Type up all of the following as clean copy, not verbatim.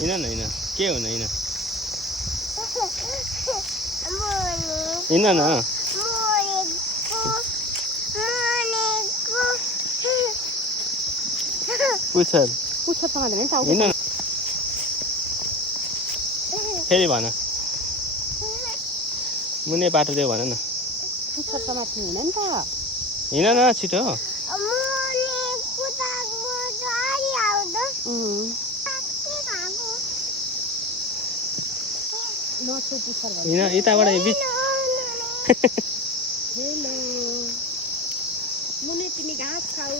होइन के हुन होइन हिँड न पुच्छर हिँड न फेरि भन मुने बाटो देऊ भन न हिँड न छिटो हिँड यताबाट बिच हेलो मुने तिमी घाँस खाऊ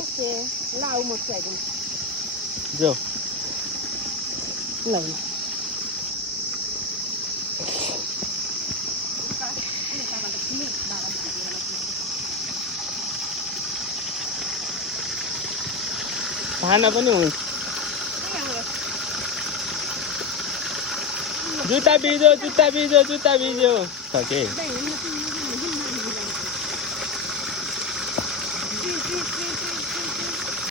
ओके लाऊ म खुवाइदिनु जाऊ ल खाना पनि हुन्छ जुत्ता बिजो छ के